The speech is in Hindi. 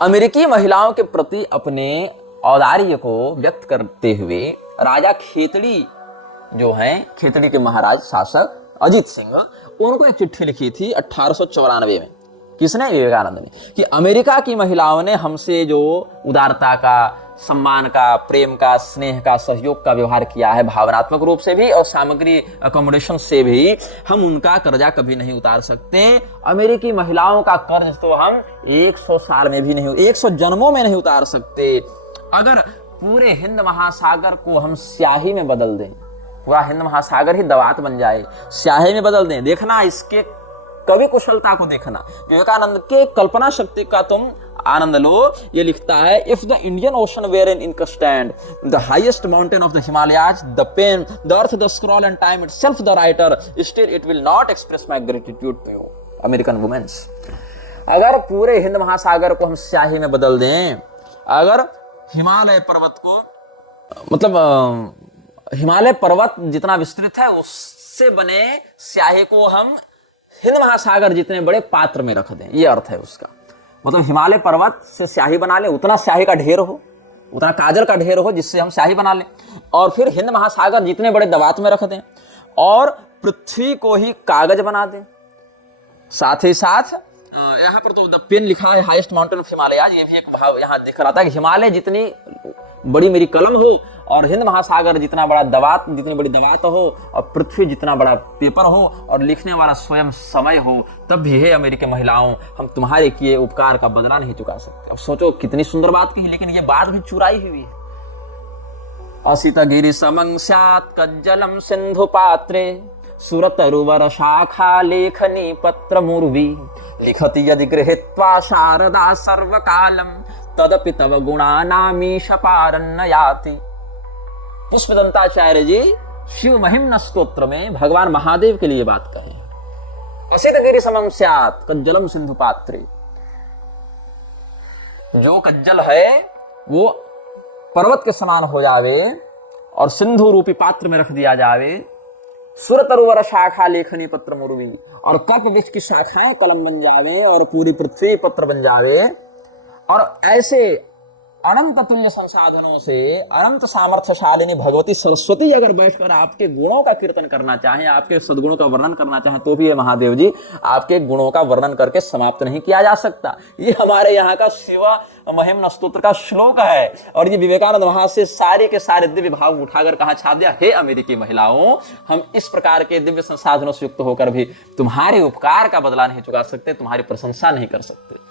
अमेरिकी महिलाओं के प्रति अपने औदार्य को व्यक्त करते हुए राजा खेतड़ी जो हैं, खेतड़ी के महाराज शासक अजीत सिंह, उनको एक चिट्ठी लिखी थी 1894 में। किसने? विवेकानंद ने। कि अमेरिका की महिलाओं ने हमसे जो उदारता का, सम्मान का, प्रेम का, स्नेह का, सहयोग का व्यवहार किया है, भावनात्मक रूप से भी और सामग्री अकोमोडेशन से भी, हम उनका कर्जा कभी नहीं उतार सकते। अमेरिकी महिलाओं का कर्ज तो हम 100 साल में भी नहीं, 100 जन्मों में नहीं उतार सकते। अगर पूरे हिंद महासागर को हम स्याही में बदल दें, पूरा हिंद महासागर ही दवात बन जाए, स्याही में बदल दें, देखना इसके कवि कुशलता को देखना, विवेकानंद के कल्पना शक्ति का तुम आनंद लो। ये लिखता है, if the Indian Ocean were an inkstand the highest mountain of the Himalayas, the pen, the earth, the scroll and time itself the writer, still it will not express my gratitude to you American womens. अगर पूरे हिंद महासागर को हम स्याही में बदल दें, अगर हिमालय पर्वत को, मतलब हिमालय पर्वत जितना विस्तृत है उससे बने स्याही को हम हिंद महासागर जितने बड़े पात्र में रख दें, ये अर्थ है उसका। मतलब हिमालय पर्वत से स्याही बना ले, उतना स्याही का ढेर हो, उतना काजल का ढेर हो जिससे हम स्याही बना लें, और फिर हिंद महासागर जितने बड़े दवात में रख दें, और पृथ्वी को ही कागज बना दें। साथ ही साथ यहाँ पर तो द पेन लिखा है, हाईएस्ट माउंटेन ऑफ हिमालयाज, ये भी एक भाव यहाँ दिख रहा था कि हिमालय जितनी बड़ी मेरी कलम हो, और हिंद महासागर जितना बड़ा दवात, जितनी बड़ी दवात हो, और पृथ्वी जितना बड़ा पेपर हो, और लिखने वाला स्वयं समय हो, तब भी हे अमेरिकी महिलाओं, हम तुम्हारे किए उपकार का बदला नहीं चुका सकते। अब सोचो कितनी सुंदर बात कही, लेकिन ये बात भी चुराई हुई है। असित गिरि समं स्यात् कज्जलम सिंधु पात्रे, सुरतरुवर शाखा लेखनी पत्र मुर्वी, लिखति यदि गृहीत्वा शारदा सर्वकालम, तदपि तव गुणानामीश पारन्न याति। पुष्पदंताचार्य जी शिव महिम्न स्तोत्र में भगवान महादेव के लिए बात कहे, असित गिरि समं स्यात् कज्जलम सिंधु पात्रे। जो कज्जल है वो पर्वत के समान हो जावे और सिंधु रूपी पात्र में रख दिया जावे, सुरतरुवर शाखा लेखनी पत्र मुर्वी, और कल्प वृक्ष की शाखाएं कलम बन जावे और पूरी पृथ्वी पत्र बन जावे, और ऐसे अनंत तुल्य संसाधनों से अनंत सामर्थ्यशालिनी भगवती सरस्वती अगर बैठकर आपके गुणों का कीर्तन करना चाहें, आपके सद्गुणों का वर्णन करना चाहें, तो भी ये महादेव जी आपके गुणों का वर्णन करके समाप्त नहीं किया जा सकता। ये हमारे यहाँ का शिव महिम्न स्तोत्र का श्लोक है, और ये विवेकानंद वहां से सारे के सारे दिव्य भाव उठाकर कहा छाप दिया, हे अमेरिकी महिलाओं, हम इस प्रकार के दिव्य संसाधनों से युक्त होकर भी तुम्हारे उपकार का बदला नहीं चुका सकते, तुम्हारी प्रशंसा नहीं कर सकते।